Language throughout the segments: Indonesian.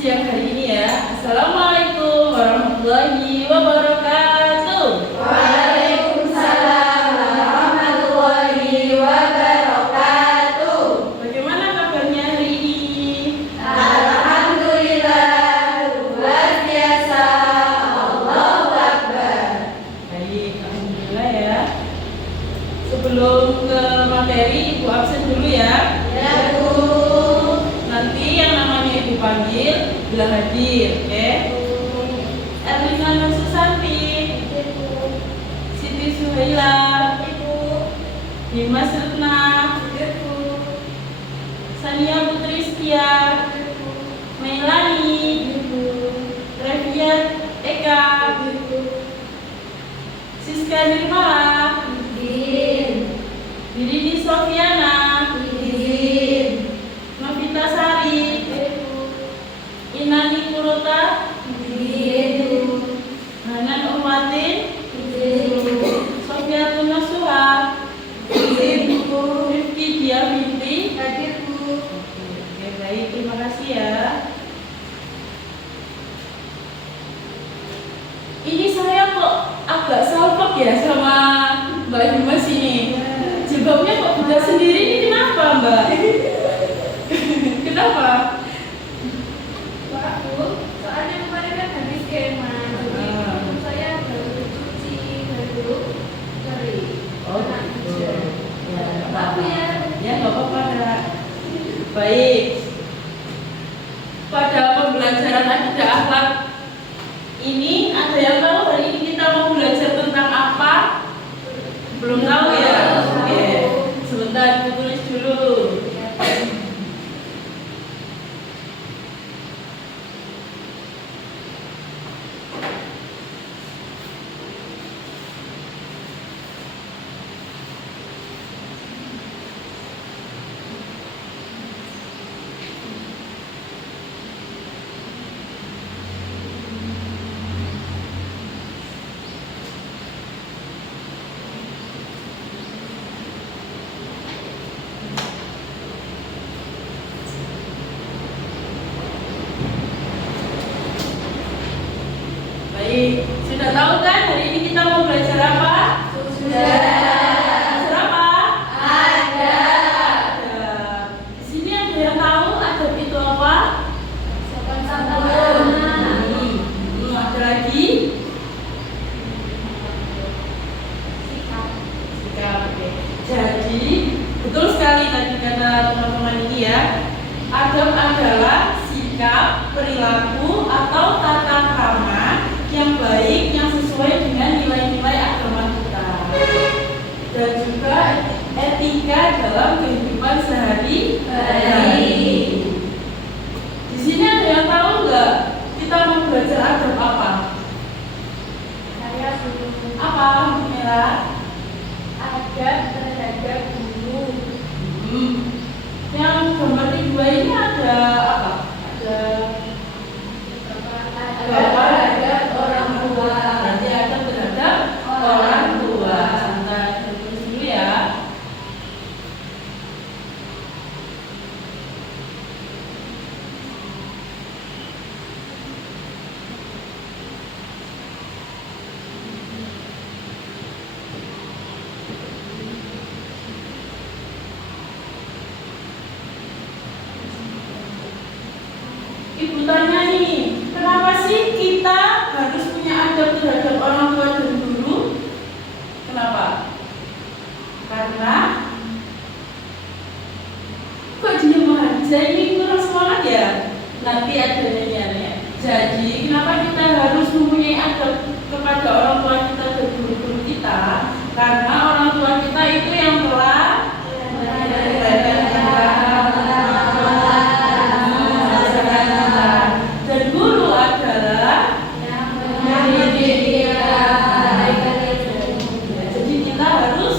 siang hari ini ya. Assalamualaikum warahmatullahi wabarakatuh. Waalaikumsalam warahmatullahi wabarakatuh. Bagaimana kabarnya hari ini? Alhamdulillah, luar biasa. Allahu Akbar. Baik, alhamdulillah ya. Sebelum ke materi, Ibu absen dulu ya. Ya Bu. Nanti yang namanya Ibu panggil bilang hadir, oke? Erlina Nur Susanti, Siti Suhaila, Dimas Retna, Sania Putri Setia, Melani, Reviat Eka, Siska Nirmala, Didi Sofiana, Novita Sari, Inani Purota, Hanan Umatin, Sofia Tunasuha, Rifki Dia Binti. Oke, baik, terima kasih ya. Ini saya kok agak salpok ya sama Mbak Dimas ini. Jilbabnya kok beda sendiri, ini kenapa Mbak? Kenapa? Pak Bu, soalnya kemarin kan habis skema, jadi saya baru cuci baru kering. Oh, Kena gitu. hujan. Ya, nggak Maaf apa-apa. ya. Ya, nggak apa-apa, Kak. Baik. Pada pembelajaran akidah akhlak ini, ada yang tahu hari ini kita mau belajar tentang apa? Belum tahu ya? Oke. Sebentar, aku tulis dulu. Baik, sudah tahu kan hari ini kita mau belajar apa? Belajar apa? Ada. Ada. Di sini ada yang tahu adab itu apa? Sopan Ada lagi? sikap. Sikap, oke. Jadi, betul sekali tadi kata teman-teman ini ya. Adab adalah sikap, perilaku, atau tata krama yang baik, yang sesuai dengan nilai-nilai agama kita. Dan juga etika dalam kehidupan sehari-hari. Di sini ada yang tahu nggak? Kita mau belajar adab apa? Saya belum Apa, Merah? ada terhadap guru. Yang gambar di dua ini ada apa? Ada Terhadap orang tua. Berarti ada terhadap orang tua. Santai, tulis dulu ya. Ibu tanya nih, kenapa sih kita harus punya adab terhadap orang tua dan guru? Kenapa? Karena kok diem aja, ini kurang semangat ya? Nanti ada nyanyiannya. Jadi kenapa kita harus mempunyai adab kepada orang tua kita dan guru-guru kita? Karena orang tua kita itu yang telah dan guru adalah jadi kita harus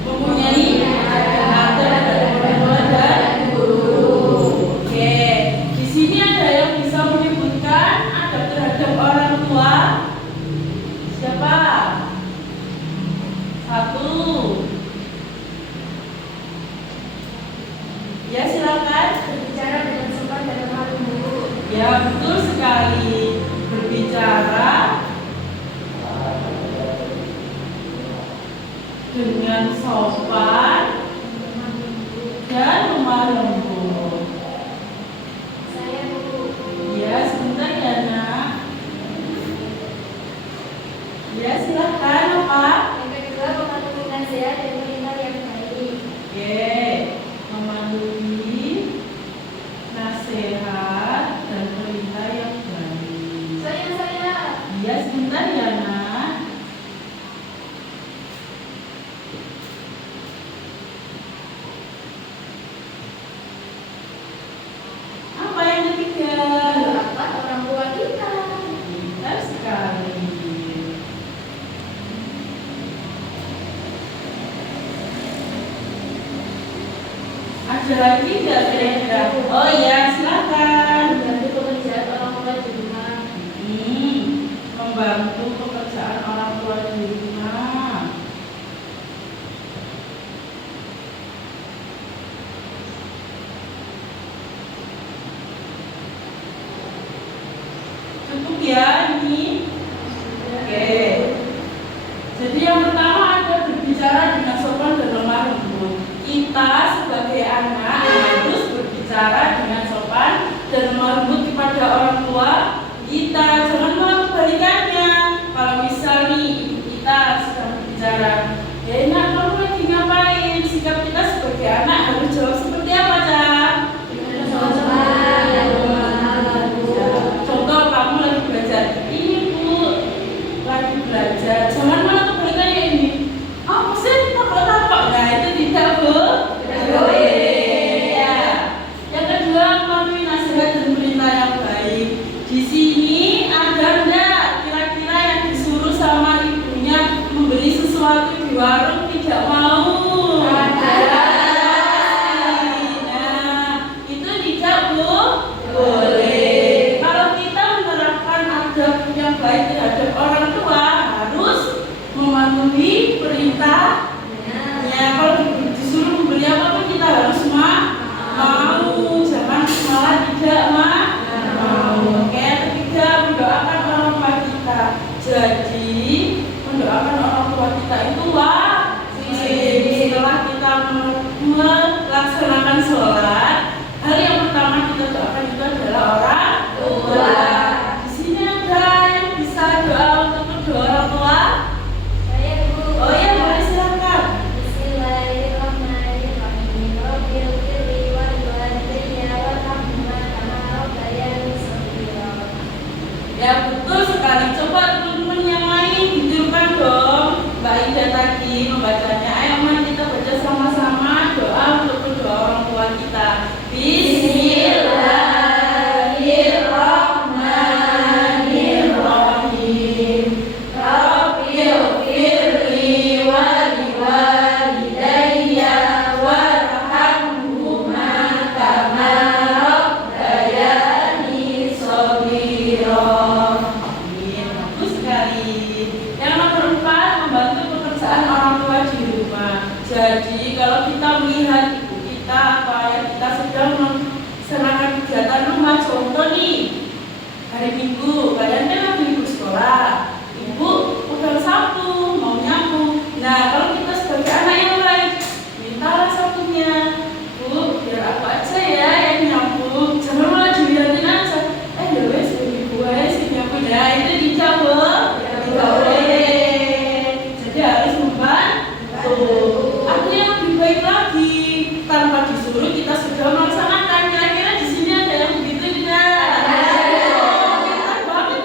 mempunyai adab terhadap orang tua dan guru. Oke, di sini ada yang bisa menyebutkan adab terhadap orang tua. Siapa? Satu. Ya, betul sekali. Berbicara dengan sopan dan lemah lembut. Saya Bu. Ya, sebentar ya nak. Ya, silahkan Pak. Yang kedua, mematuhi nasihat dan perintah yang baik. Oke, mematuhi nasihat dan perintah yang baik. Saya. Ya, sebentar ya nak. Apa yang ketiga? Dapat orang tua kita. Pintar sekali. Ada lagi nggak kira-kira? Oh iya, silakan. Membantu pekerjaan orang tua di rumah. Membantu pekerjaan orang tua di rumah. Cukup ya ini? Oke. Jadi yang pertama ada berbicara dengan sopan dan lemah lembut. Kita sebagai anak harus berbicara dengan sopan dan lemah lembut kepada orang tua kita. Jangan malah kebalikannya. Kalau misal nih ibu kita sedang berbicara, ya nak kamu lagi ngapain? Sikap kita sebagai anak harus jawab seperti apa, Cak? Sopan dan lemah lembut. Contoh kamu lagi belajar, ini Bu lagi belajar, jangan malah kebalikannya ini. Apa sih takut-takut? Nah itu tidak Bu. Ya. Yang kedua, mematuhi nasihat dan perintah yang baik. Di sini ada enggak kira-kira yang disuruh sama ibunya membeli sesuatu di warung tidak mau? Nah, itu tidak Bu. Boleh. Kalau kita menerapkan adab yang baik terhadap orang tua, harus mematuhi perintah. Ya, kalau disuruh membeli apapun kita harus mau, jangan malah tidak mau. Oke, ketiga, mendoakan orang tua kita. Jadi mendoakan orang tua kita itu wajib. Setelah kita melaksanakan sholat, hal yang pertama kita doakan itu adalah orang tua. Di sini ada yang bisa doa untuk kedua orang tua. Saya Bu. Oh iya, boleh silakan. Bismillahirrahmanirrahim. Rabbil firli wal walidayya warhamhuma kama rabbayani shaghira. Ya betul sekali. Coba teman-teman yang lain ditirukan dong. Mbak Ida tadi membacanya. Ayo mari kita baca sama-sama doa untuk kedua orang tua kita. Bismillahirrahmanirrahim. Rabbil firli wali walidayya warhamhuma kama rabbayani shaghira. Amin. Bagus sekali. Yang nomor 4, membantu pekerjaan orang tua di rumah. Jadi kalau kita melihat ibu kita atau ayah kita sedang melaksanakan kegiatan rumah, contoh nih hari Minggu, kalian kan lagi libur sekolah, ibu pegang sapu, mau nyapu. Nah kalau kita sebagai anak yang baik, mintalah sapunya, Bu, biar aku aja ya yang nyapu. Jangan malah dilihatin aja. Ya wes, ibu aja sih nyapu. Nah itu dijawab. Tidak boleh. Jadi harus membantu. Ada yang lebih baik lagi, tanpa disuruh kita sudah melaksanakan. Kira-kira di sini ada yang begitu tidak? Pintar banget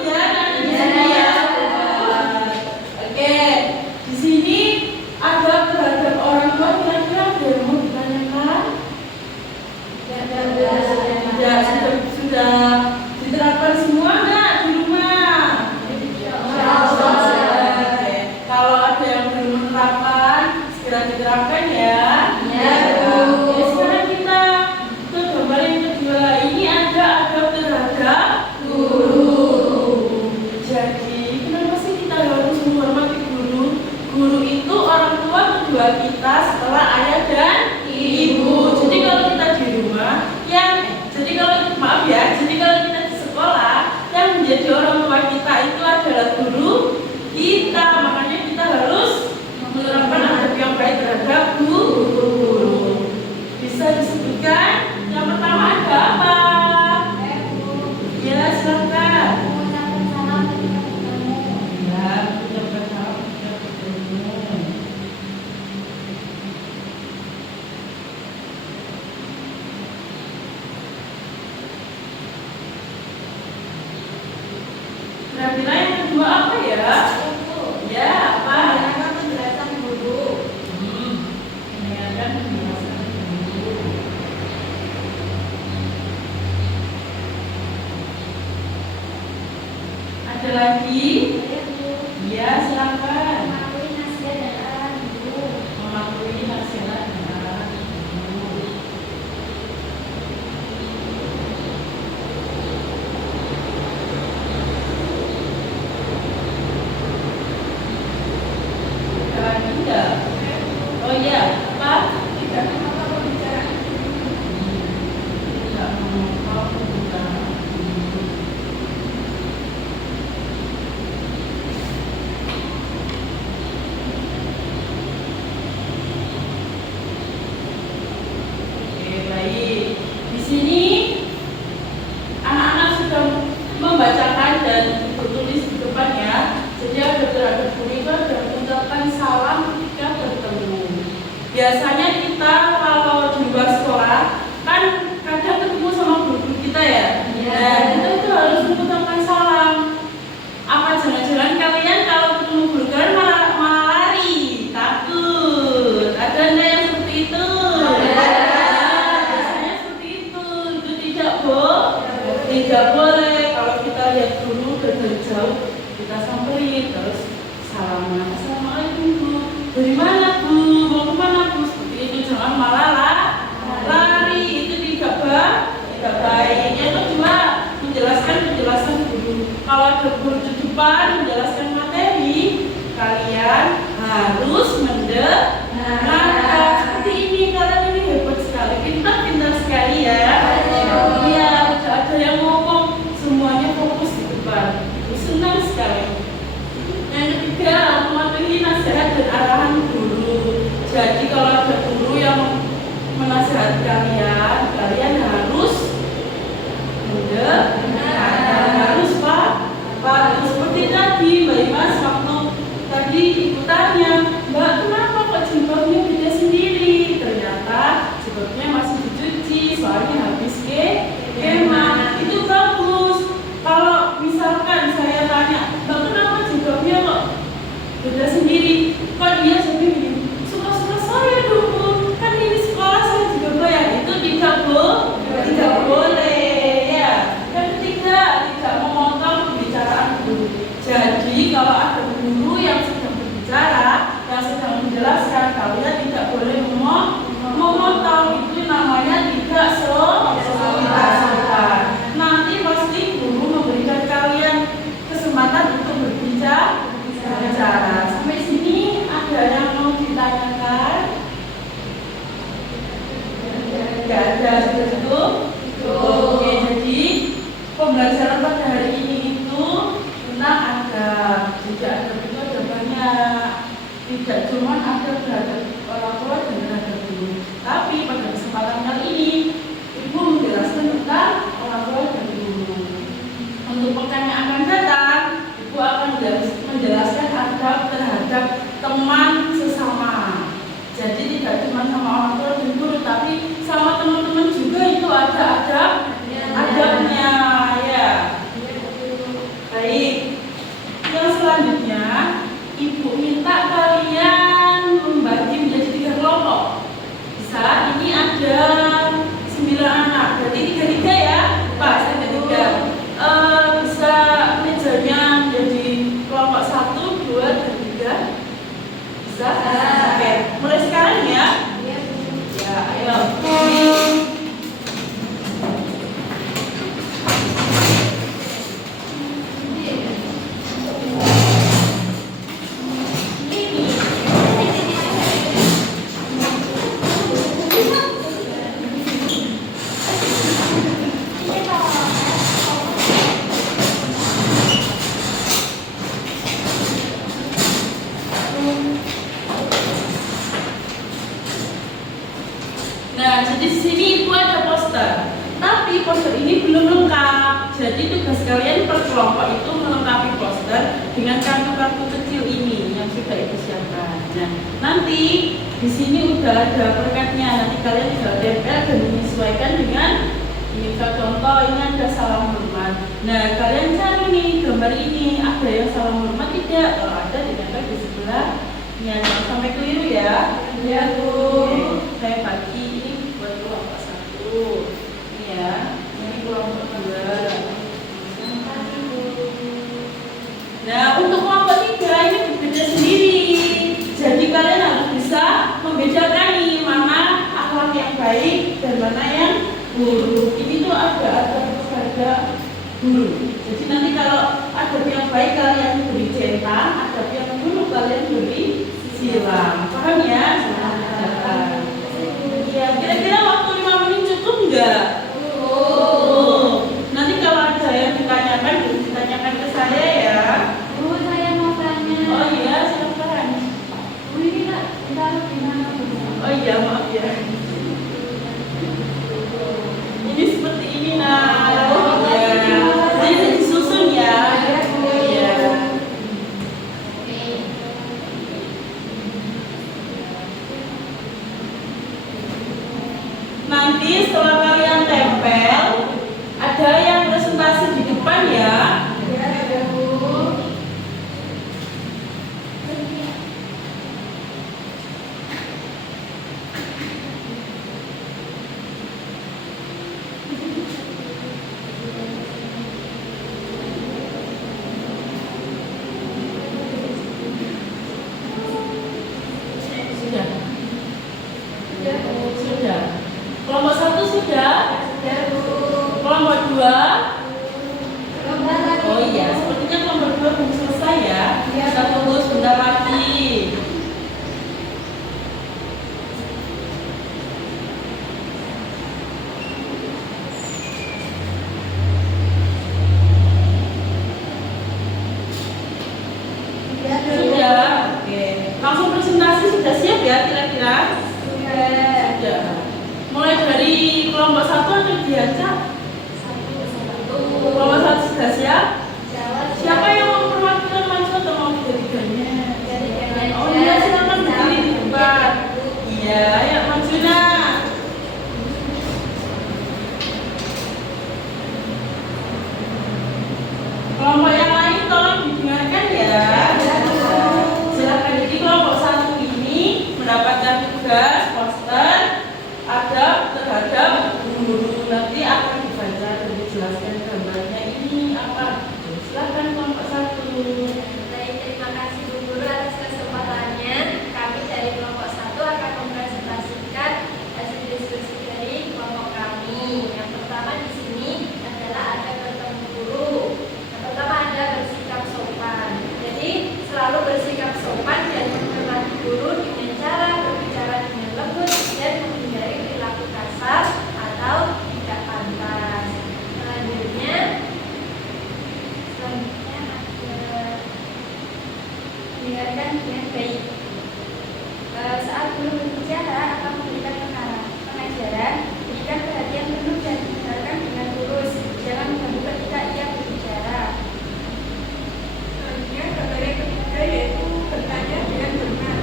Kira-kira yang kedua apa ya? Ya, apa? Mendengarkan penjelasan guru. Mendengarkan penjelasan guru. Ada lagi? Ya, silakan. Mematuhi nasihat dan arahan guru. Mematuhi nasihat dan arahan guru. Ada lagi enggak? Oh iya, apa? Tidak memotong pembicaraan guru. Tidak memotong pembicaraan guru. Oke, baik. Di sini anak-anak sudah membacakan dan bertulis di depan ya. Jadi ada guru itu ada mengucapkan salam ketika bertemu. Biasanya kita kalau di luar sekolah kan kadang ketemu sama guru kita ya. Iya. Nah, kita itu harus mengucapkan salam. Apa jangan-jangan kalian kalau ketemu guru kalian malah lari, takut? Ada nggak yang seperti itu? Biasanya seperti itu tidak boleh. Kalau kita lihat guru dari jauh, kita samperin terus salaman, assalamualaikum bu, dari mana bu, mau kemana bu, seperti itu. Jangan malah lari, itu tidak baik. Yang kedua, menjelaskan penjelasan guru. Kalau ada guru di depan menjelaskan materi, kalian harus mendengarkan. Seperti ini, kalian ini hebat sekali, pintar sekali ya. Iya, tidak ada yang ngomong, semuanya fokus di depan. Senang sekali. Yang ketiga, mematuhi nasihat dan arahan guru. Jadi kalau ada guru yang menasihati kalian, kalian harus mendengarkan. Harus Pak, seperti tadi Mbak Imas waktu tadi ibu tanya, Mbak kenapa kok jilbabnya beda sendiri? Ternyata jilbabnya masih dicuci, soalnya habis kemah. Itu bagus. Kalau misalkan saya tanya, Mbak kenapa jilbabnya kok beda sendiri? Kok dia sendiri? Suka-suka saya dong Bu. Kan ini sekolah saya juga bayar. Itu tidak boleh ya. Yang ketiga, tidak memotong pembicaraan guru. Jadi kalau ada guru yang sedang berbicara, yang sedang menjelaskan, kalian tidak boleh memotong. Itu namanya tidak sopan. Nanti pasti guru memberikan kalian kesempatan untuk berbicara. Sampai sini ada yang mau ditanyakan? Tidak ada, sudah cukup? Oke, jadi pembelajaran pada hari ini itu tentang adab. Jadi adab itu ada banyak. Tidak cuma adab terhadap orang tua dan terhadap guru. Tapi pada kesempatan kali ini Ibu menjelaskan tentang orang tua dan guru. Untuk pekan yang akan datang, Ibu akan menjelaskan adab terhadap teman sesama. Jadi tidak cuma sama orang tua dan guru, tapi sama teman-teman juga itu ada adabnya ya. Baik. Yang selanjutnya, Ibu minta kalian membagi menjadi 3 kelompok. Bisa? Ini ada 9 anak, berarti 3-3 ya? Pak, saya 3. Bisa mejanya menjadi kelompok 1, 2, dan 3? Bisa? Oke, mulai sekarang ya? Ya, ayo. Nah, jadi di sini Ibu ada poster. Tapi poster ini belum lengkap. Jadi tugas kalian per kelompok itu melengkapi poster dengan kartu-kartu kecil ini yang sudah Ibu siapkan. Nah, nanti di sini udah ada perkatnya. Nanti kalian tinggal tempel dan menyesuaikan dengan ini contoh ini ada salam hormat. Nah, kalian cari nih gambar ini, ada yang salam hormat tidak? Kalau ada, ditempel di sebelahnya. Jangan sampai keliru ya. Ya, Bu. Oke, saya bagi ini buat kelompok 1. Ini ya, ini kelompok 2. Nah, untuk kelompok 3 ini berbeda sendiri. Jadi kalian harus bisa membedakan nih mana akhlak yang baik dan mana yang buruk. Ini tuh ada buruk. Jadi nanti kalau ada yang baik kalian beri centang, ada yang buruk kalian beri silang. Paham ya? Iya. Kira-kira waktu 5 menit cukup enggak? Nanti kalau ada yang ditanyakan ke saya ya. Bu, saya mau tanya. Oh iya, silakan. Bu, ini Kak, ditaruh di mana, Bu? Oh iya, maaf ya. Ini seperti ini nah. Ya. Nanti disusun ya. Iya. Nanti setelah kalian tempel, ada yang presentasi di depan ya. Ya, Bu. Sudah. Ya, Bu. Sudah. Kelompok 1 sudah. Ya, Bu. Kelompok 2. Sebentar lagi. Oh iya, sepertinya kelompok 2 belum selesai ya. Iya. Kita tunggu sebentar lagi. Ya, Bu. Sudah. Oke. Langsung presentasi sudah siap ya kira-kira? Sudah. Sudah. Mulai dari kelompok 1 atau diajak? Kelompok 1 sudah siap? Siapa yang mau perwakilan maju atau mau tiga-tiganya? Oh iya, silakan berdiri di depan. Iya, ayo maju nah. Kelompok yang lain tolong didengarkan ya. Silakan. Jadi kelompok 1 ini mendapatkan tugas poster adab terhadap guru. Nanti akan dibaca dan dijelaskan gambarnya ini apa. Silakan kelompok 1. Baik, terima kasih Bu Guru atas kesempatannya. Kami dari kelompok 1 akan mempresentasikan hasil diskusi dari kelompok kami. Yang pertama di sini adalah ada bertemu guru. Yang pertama ada bersikap sopan. Jadi selalu bersikap sopan dan menghormati guru dengan cara berbicara dengan lembut dan menghindari perilaku kasar atau tidak pantas. Selanjutnya ada dengarkan dengan baik. Saat guru berbicara atau memberikan pengajaran, berikan perhatian penuh dan dengarkan dengan tulus. Jangan mengganggu ketika ia berbicara. Selanjutnya, gambar yang ketiga yaitu bertanya dengan benar.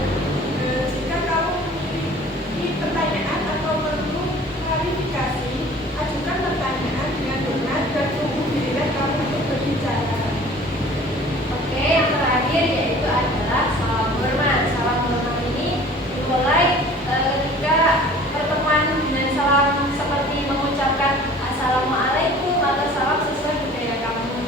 Jika kamu memiliki pertanyaan atau perlu klarifikasi, ajukan pertanyaan dengan benar dan tunggu giliran kamu untuk berbicara. Oke, yang terakhir yaitu adalah salam hormat. Salam hormat ini dimulai ketika pertemuan dengan salam seperti mengucapkan assalamualaikum atau salam sesuai budaya kamu.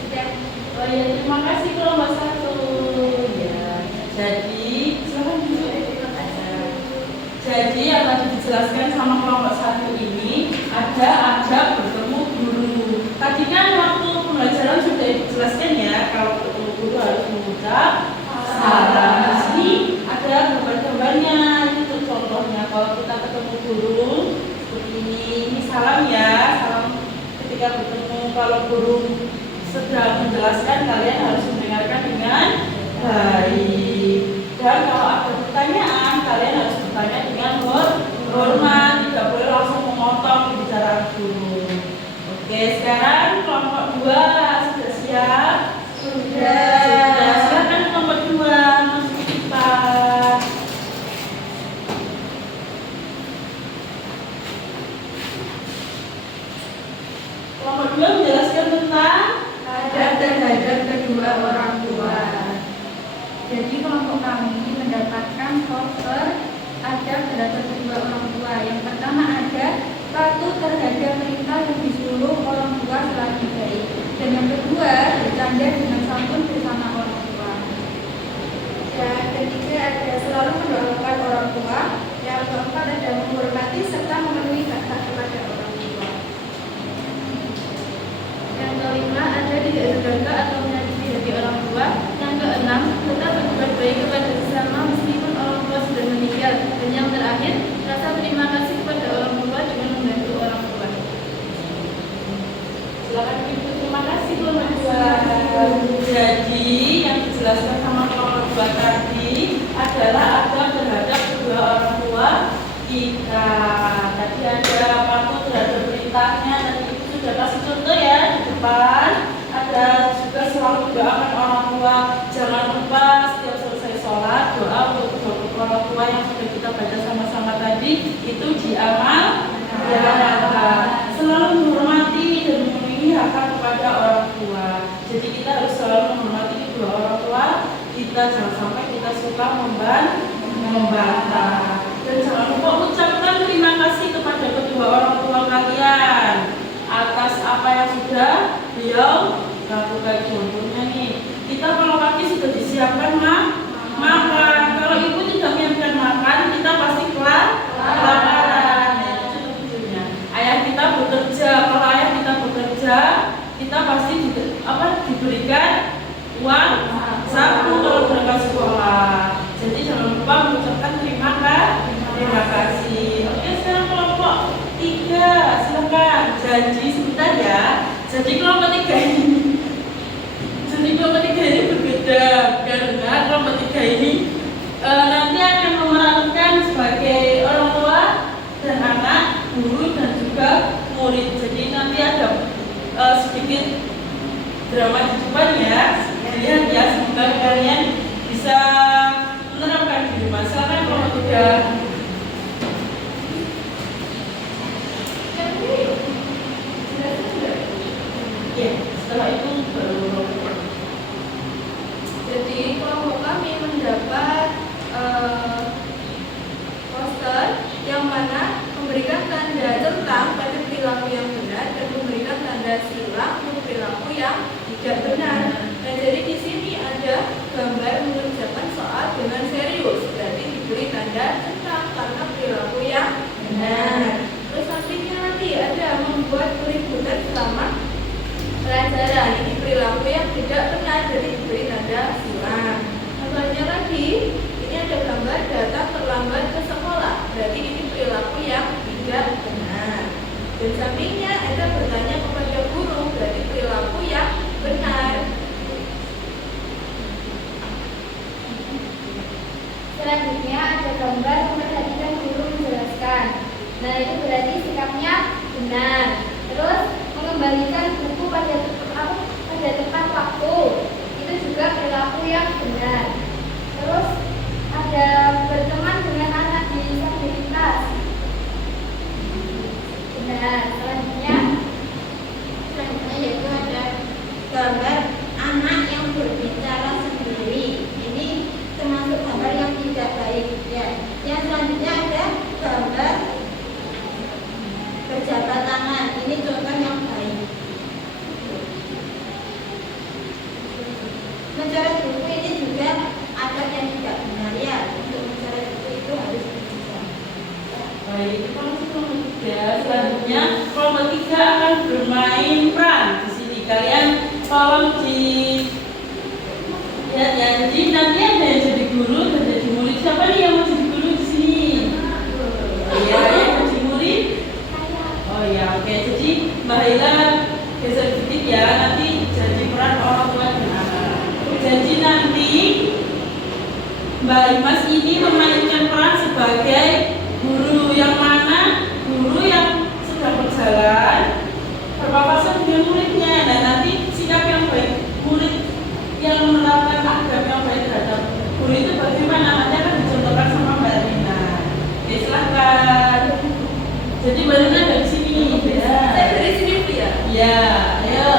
Sudah. Oh ya, terima kasih kelompok 1 ya. Jadi silakan duduk. Jadi yang tadi dijelaskan sama kelompok 1 ini ada adab bertemu guru. Tadi kan waktu pembelajaran sudah dijelaskan ya kalau bertemu guru harus mengucap salam. Di sini ada gambar-gambarnya. Itu contohnya kalau kita ketemu guru seperti ini salam ya. Salam ketika bertemu. Kalau guru sedang menjelaskan kalian harus mendengarkan dengan baik. Dan kalau ada pertanyaan kalian harus bertanya dengan hormat, tidak boleh langsung memotong pembicaraan guru. Oke, sekarang kelompok 2 sudah siap? Sudah. Silakan kelompok 2 masuk cepat. Kelompok 2 menjelaskan terhadap kedua orang tua. Jadi kelompok kami mendapatkan poster adab terhadap kedua orang tua. Yang pertama ada patuh terhadap perintah yang disuruh orang tua selagi baik. Dan yang kedua bercanda dengan santun bersama orang tua. Dan ketiga ada selalu mendoakan orang tua. Yang keempat ada menghormati serta memenuhi hak-hak kepada orang tua. Yang kelima ada tidak durhaka atau menyakiti hati orang tua. Yang keenam tetap berbuat baik kepada sesama meskipun orang tua sudah meninggal. Dan yang terakhir rasa terima kasih kepada orang tua dengan membantu orang tua. Silakan Ibu. Terima kasih Bu Najwa. Jadi yang dijelaskan sama kelompok 2 tadi adalah adab terhadap kedua orang tua kita. Tadi ada patuh terhadap perintahnya, nanti Ibu sudah kasih contoh ya di depan. Ada juga selalu doakan orang tua. Jangan lupa setiap selesai sholat doa untuk kedua orang tua yang sudah kita baca sama-sama tadi itu diamalkan. Selalu menghormati dan memenuhi hak kepada orang tua. Jadi kita harus selalu menghormati kedua orang tua kita, jangan sampai kita suka membantah. Dan jangan lupa ucapkan terima kasih kepada kedua orang tua kalian atas apa yang sudah beliau lakukan. Contohnya nih, kita kalau pagi sudah disiapkan makan. Kalau ibu tidak menyiapkan makan, kita pasti kelaparan. Itu tujuannya. Ayah kita bekerja, kalau ayah kita bekerja, kita pasti diberikan uang saku kalau berangkat sekolah. Jadi jangan lupa mengucapkan terima kasih. Oke, sekarang kelompok 3, silakan janji sebentar ya. Jadi kelompok 3 ini berbeda karena kelompok 3 ini nanti akan memerankan sebagai orang tua dan anak, guru dan juga murid. Jadi nanti ada sedikit drama di depan ya. Lihat ya, semoga kalian bisa menerapkan di rumah. Silakan kelompok 3. Ya, setelah itu baru. Jadi kelompok kami mendapat poster yang mana memberikan tanda tentang pada perilaku yang benar dan memberikan tanda silang untuk perilaku yang tidak benar. Dan jadi di sini ada gambar mengerjakan soal dengan serius, berarti diberi tanda tentang karena perilaku yang benar. Terus sampingnya nanti ada membuat keributan selama pelajaran, ini perilaku yang tidak benar, jadi diberi tanda silang. Contohnya lagi, ini ada gambar datang terlambat ke sekolah, berarti ini perilaku yang tidak benar. Dan sampingnya ada bertanya kepada guru, berarti perilaku yang benar. Selanjutnya ada gambar memperhatikan guru menjelaskan. Nah, itu berarti sikapnya benar. Terus mengembalikan buku pada tepat waktu, itu juga perilaku yang benar. Terus ada berteman dengan anak disabilitas, benar. Selanjutnya yaitu ada gambar anak yang berbicara sendiri. Ini termasuk gambar yang tidak baik ya. Yang selanjutnya ada gambar berjabat tangan. Ini contoh yang baik. Mencoret buku ini juga ada yang tidak benar ya. Untuk mencoret buku itu harus bisa. Baik, kelompok 3. Selanjutnya kelompok 3 akan bermain peran di sini. Kalian tolong lihat ya. Jadi nanti ada yang jadi guru dan jadi murid. Siapa nih yang mau jadi guru di sini? Iya, yang jadi murid. Oh ya, oke. Jadi Mbak Hila geser sedikit ya. Nanti jadi peran orang tua dan anak. Jadi nanti Mbak Imas ini memainkan peran sebagai guru, yang mana guru yang sedang berjalan berpapasan dengan muridnya. Nah, nanti sikap yang baik murid yang menerapkan adab yang baik terhadap guru itu bagaimana? Nanti akan dicontohkan sama Mbak Rina. Oke, silahkan. Jadi Mbak Rina dari sini ya. Saya dari sini Bu ya? Ya, ayo.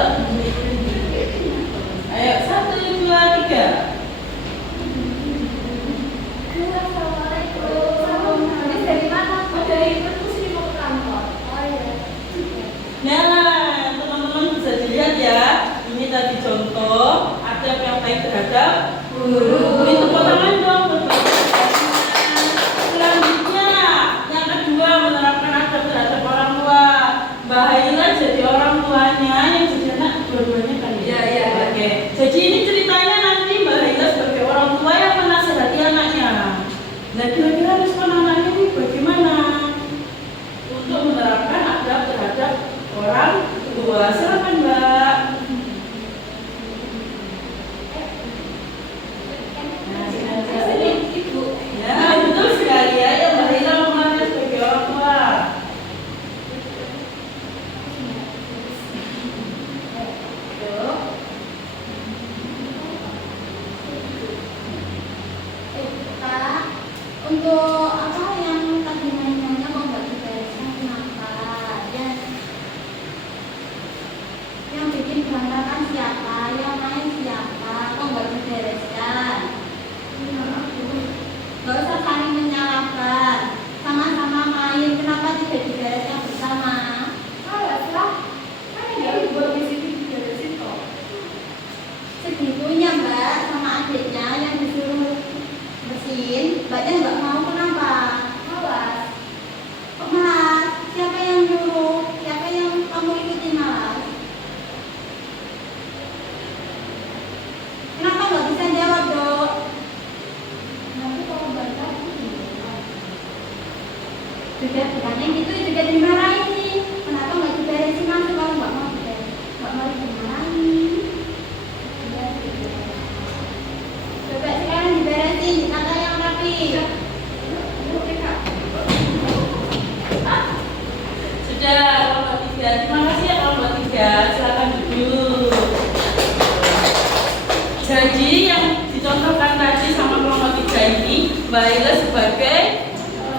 Beri tepuk tangan dong. Selanjutnya, yang kedua menerapkan adab terhadap orang tua. Mbak Haila jadi orang tuanya, yang jadi anak dua-duanya kan? Iya. Oke. Jadi ini ceritanya nanti Mbak Haila sebagai orang tua yang menasihati anaknya. Nah, kira-kira respon anaknya ini bagaimana untuk menerapkan adab terhadap orang tua? Silakan Mbak. Ya, betul sekali ya, yang Mbak Haila memerankan sebagai orang tua. Kak, untuk apa yang tadi mainannya kok nggak dibereskan kenapa? Dan yang bikin berantakan siapa? Yang main siapa? Kok nggak dibereskan? Nggak usah saling menyalahkan. Sama-sama main, kenapa tidak dibereskan bersama? Alas lah, kan yang dibuat di sini diberesin kok. Segitunya Mbak, sama adiknya yang disuruh bersihin, Mbaknya nggak mau, kenapa? Malas. Kok malas? Siapa yang nyuruh? Siapa yang kamu ikutin malas? Kenapa nggak bisa jawab, Dok? Nanti kalau bantah juga bukannya gitu, juga dimarahin nih. Kenapa nggak diberesin langsung kalau nggak mau diberesin? Nggak mau dimarahin. Coba sekarang diberesin, ditata yang rapi. Sudah, kelompok 3. Terima kasih ya kelompok 3. Silakan duduk. Jadi yang dicontohkan tadi sama kelompok 3 ini, Mbak Haila sebagai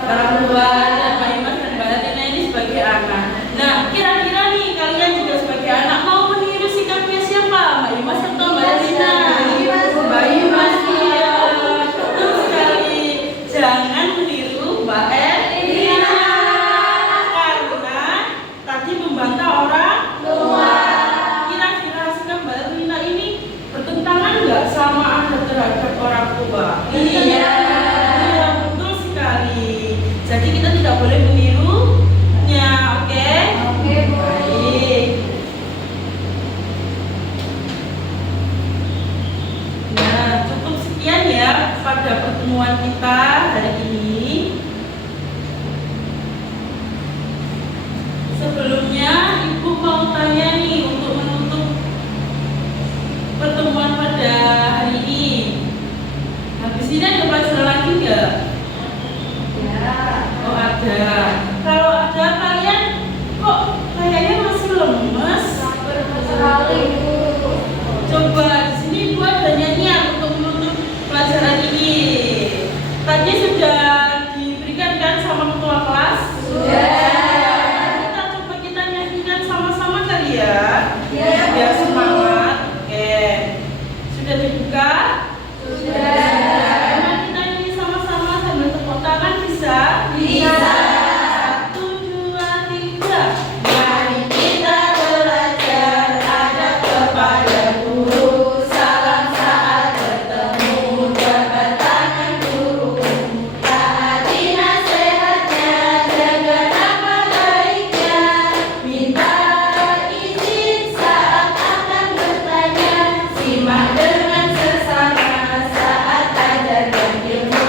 orang tua dan Mbak Imas dan Mbak Atina ini sebagai anak. Nah, kira-kira nih kalian juga sebagai anak mau meniru sikapnya siapa? Mbak Imas atau Mbak Atina? Mbak Imas, iya. Betul sekali. Jangan meniru Mbak Atina. Karena tadi membantah orang tua. Kira-kira sikap Mbak Atina ini bertentangan nggak sama adab terhadap orang tua? Iya, betul sekali. Jadi kita tidak boleh menirunya, oke? Oke, Bu. Baik. Nah, cukup sekian ya pada pertemuan kita hari ini. Sebelumnya, Ibu mau tanya nih untuk menutup pertemuan pada hari ini. Habis ini ada pelajaran lagi nggak? Oh ada. Kalau ada kalian kok kayaknya masih lemes. Sekali, Bu. Coba di sini buat ada nyanyian untuk menutup pelajaran ini. Tadi sudah diberikan kan sama ketua kelas? Kita nyanyikan sama-sama kali ya. Biar semangat. Oke. Sudah dibuka? Nah, kita nyanyi sama-sama sambil tepuk tangan bisa? Bisa. 1, 2, 3. Mari kita belajar adab kepada guru. Salam saat bertemu, jabat tangan guru. Taati nasihatnya, jaga nama baiknya. Minta izin saat akan bertanya. Simak dengan sesama saat ajar dan ilmu.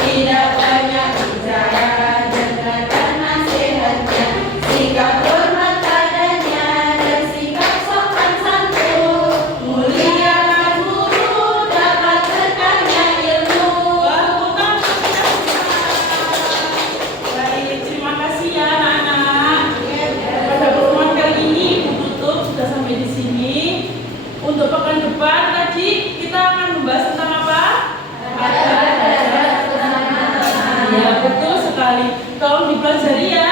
Tidak banyak bicara, dengarkan nasihatnya. Sikap hormat padanya dan sikap sopan santun. Muliakan guru, dapat berkahnya ilmu. Baik, terima kasih ya anak-anak. Pada pertemuan kali ini Ibu tutup sudah sampai di sini. Untuk pekan depan tadi kita akan membahas tentang apa? Ya betul sekali. Tolong dipelajari ya.